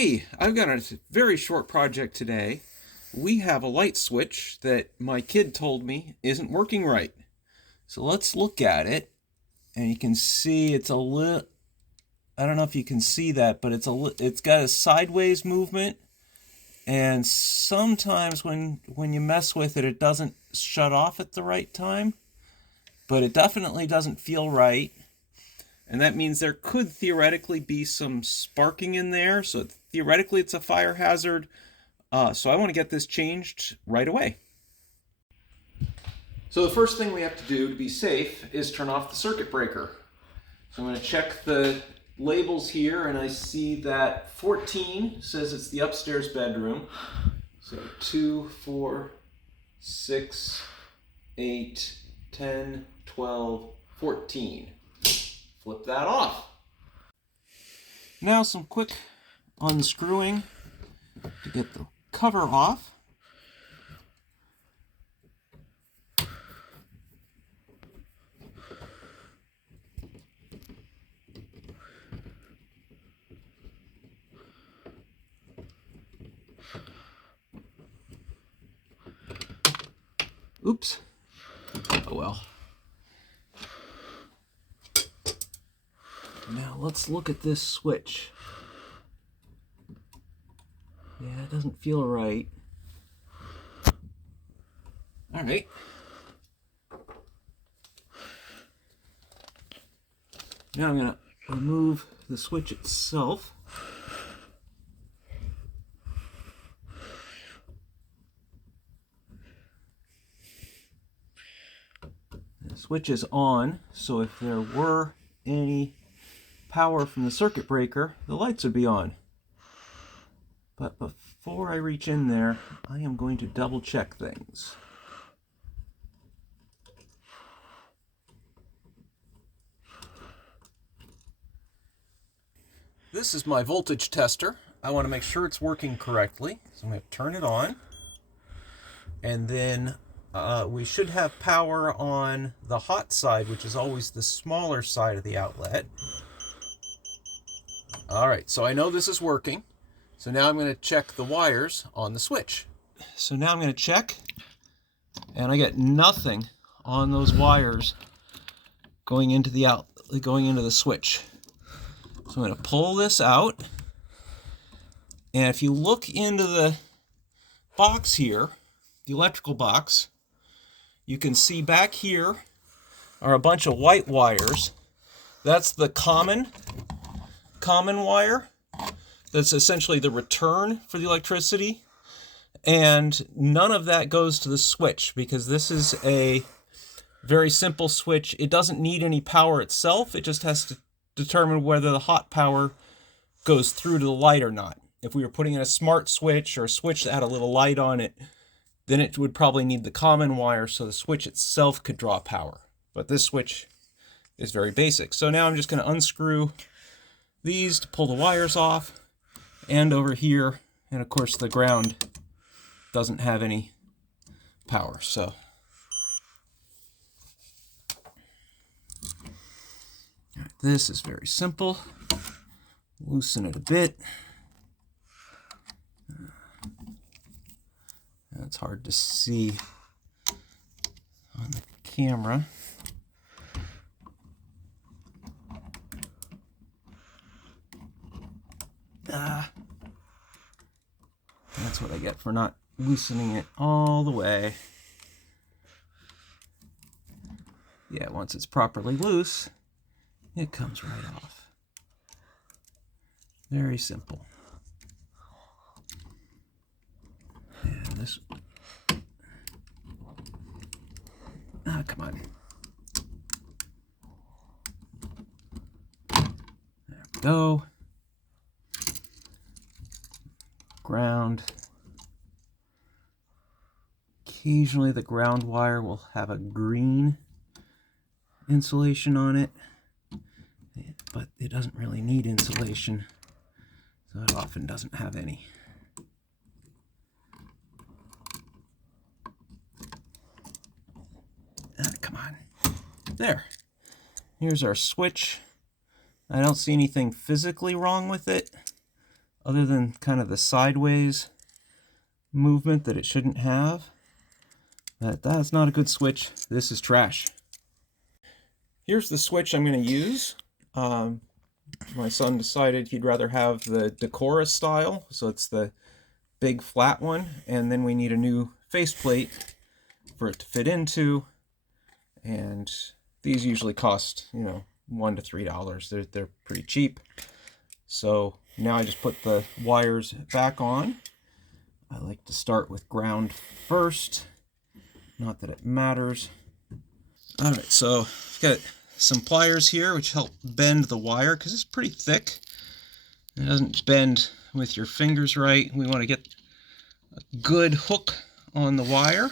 Hey, I've got a very short project today. We have a light switch that my kid told me isn't working right. So let's look at it, and you can see it's a little, I don't know if you can see that, but it's got a sideways movement, and sometimes when you mess with it, it doesn't shut off at the right time, but it definitely doesn't feel right. And that means there could theoretically be some sparking in there. So theoretically it's a fire hazard. So I want to get this changed right away. So the first thing we have to do to be safe is turn off the circuit breaker. So I'm going to check the labels here, and I see that 14 says it's the upstairs bedroom. So 2, 4, 6, 8, 10, 12, 14. Flip that off. Now some quick unscrewing to get the cover off. Oops. Oh well. Now let's look at this switch. Yeah, it doesn't feel right. All right. Now I'm going to remove the switch itself. The switch is on, so if there were any power from the circuit breaker, the lights would be on. But before I reach in there, I am going to double check things. This is my voltage tester. I want to make sure it's working correctly, so I'm going to turn it on. And then we should have power on the hot side, which is always the smaller side of the outlet. All right, so I know this is working. So now I'm going to check the wires on the switch. So now I'm going to check, and I get nothing on those wires going into the switch. So I'm going to pull this out, and if you look into the box here, the electrical box, you can see back here are a bunch of white wires. That's the common wire. That's essentially the return for the electricity, and none of that goes to the switch because this is a very simple switch. It doesn't need any power itself. It just has to determine whether the hot power goes through to the light or not. If we were putting in a smart switch or a switch that had a little light on it, then it would probably need the common wire so the switch itself could draw power. But this switch is very basic. So now I'm just going to unscrew these to pull the wires off, and over here, and of course the ground doesn't have any power. So this is very simple. Loosen it a bit. It's hard to see on the camera. That's what I get for not loosening it all the way. Yeah, once it's properly loose, it comes right off. Very simple. And this... come on. There we go. Ground. Occasionally the ground wire will have a green insulation on it, but it doesn't really need insulation, so it often doesn't have any. Come on. There. Here's our switch. I don't see anything physically wrong with it. other than kind of the sideways movement that it shouldn't have. That's not a good switch. This is trash. Here's the switch I'm going to use. My son decided he'd rather have the Decora style, so it's the big flat one, and then we need a new faceplate for it to fit into, and these usually cost, you know, $1 to $3. They're pretty cheap. So now I just put the wires back on. I like to start with ground first, not that it matters. All right, so I've got some pliers here which help bend the wire because it's pretty thick. It doesn't bend with your fingers right. We want to get a good hook on the wire,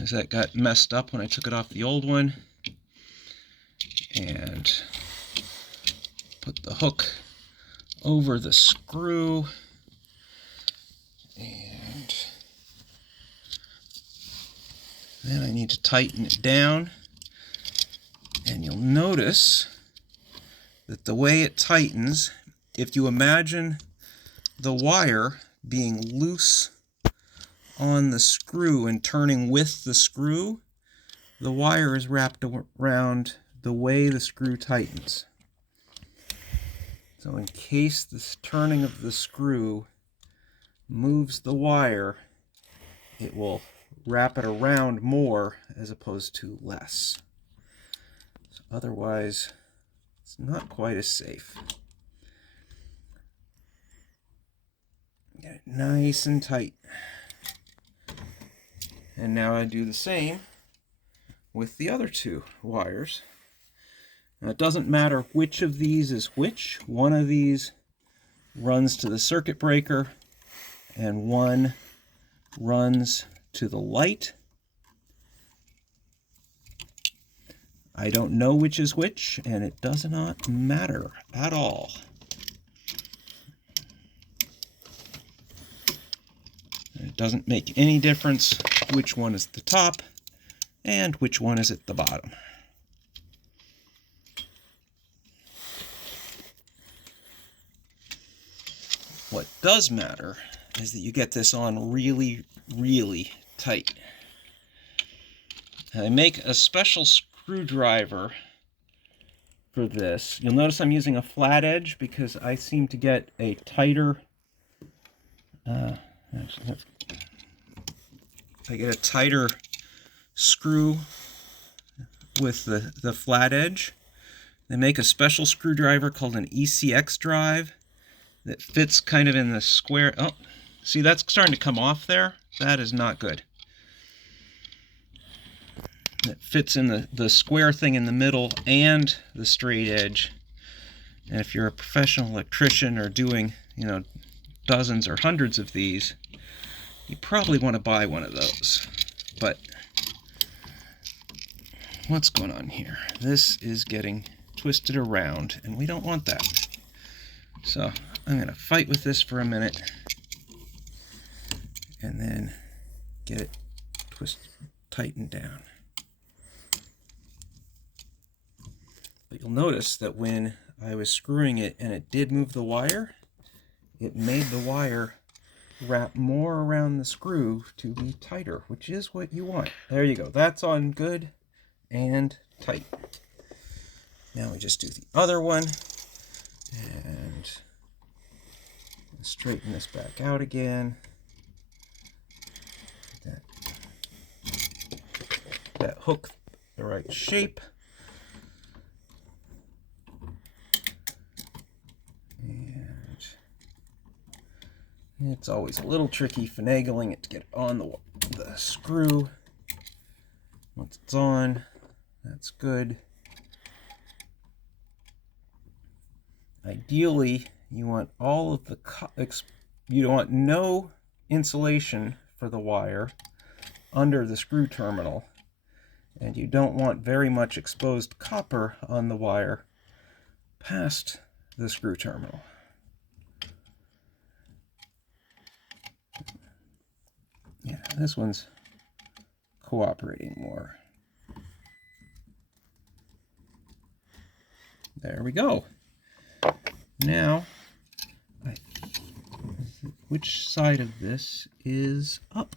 as that got messed up when I took it off the old one. And put the hook over the screw, and then I need to tighten it down. And you'll notice that the way it tightens, if you imagine the wire being loose on the screw and turning with the screw, the wire is wrapped around the way the screw tightens. So in case this turning of the screw moves the wire, it will wrap it around more as opposed to less. So otherwise, it's not quite as safe. Get it nice and tight. And now I do the same with the other two wires. Now it doesn't matter which of these is which. One of these runs to the circuit breaker and one runs to the light. I don't know which is which, and it does not matter at all. It doesn't make any difference which one is the top and which one is at the bottom. What does matter is that you get this on really, really tight. I make a special screwdriver for this. You'll notice I'm using a flat edge because I seem to get a tighter I get a tighter screw with the flat edge. They make a special screwdriver called an ECX drive that fits kind of in the square. Oh, see, that's starting to come off there. That is not good. It fits in the square thing in the middle and the straight edge. And if you're a professional electrician or doing, you know, dozens or hundreds of these, you probably want to buy one of those. But what's going on here? This is getting twisted around, and we don't want that. So I'm going to fight with this for a minute and then get it tightened down. But you'll notice that when I was screwing it and it did move the wire, it made the wire wrap more around the screw to be tighter, which is what you want. There you go. That's on good and tight. Now we just do the other one and straighten this back out again. That hook the right shape. And it's always a little tricky finagling it to get on the screw. Once it's on, that's good. Ideally, you want all of the you want no insulation for the wire under the screw terminal, and you don't want very much exposed copper on the wire past the screw terminal. Yeah, this one's cooperating more. There we go. now, which side of this is up?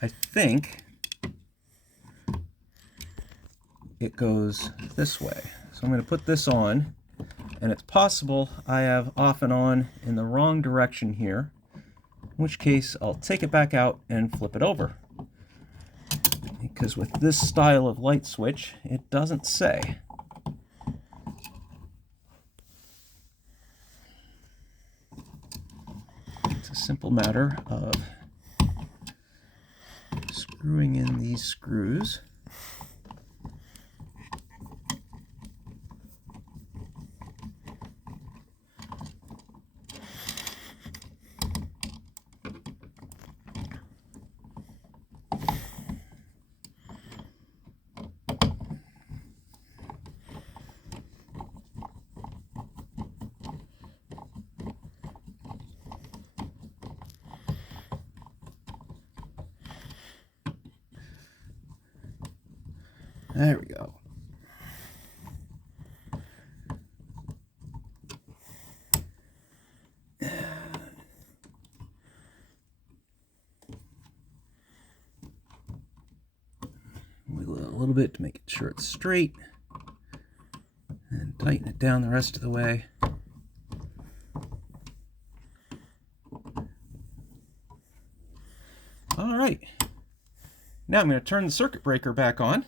I think it goes this way. So I'm going to put this on, and it's possible I have off and on in the wrong direction here, in which case I'll take it back out and flip it over. Because with this style of light switch, it doesn't say. It's a simple matter of screwing in these screws. There we go. Wiggle it a little bit to make sure it's straight, and tighten it down the rest of the way. All right. Now I'm going to turn the circuit breaker back on.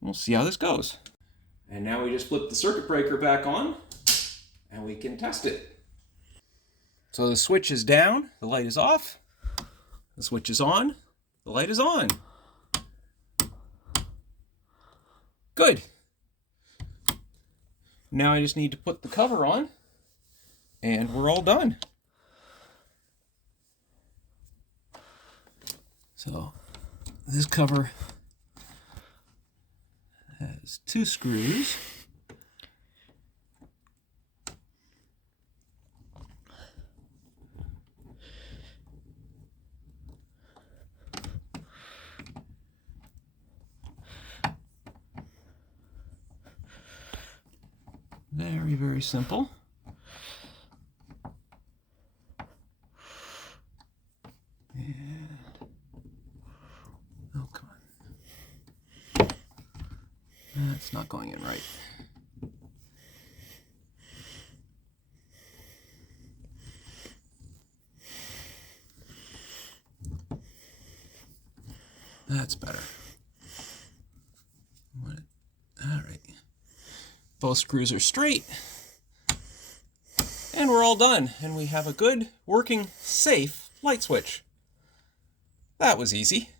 We'll see how this goes. And now we just flip the circuit breaker back on, and we can test it. So the switch is down, the light is off. The switch is on, the light is on. Good. Now I just need to put the cover on, and we're all done. So this cover has 2 screws. Very, very simple. And, oh, come on. That's not going in right. That's better. All right. Both screws are straight. And we're all done. And we have a good, working, safe light switch. That was easy.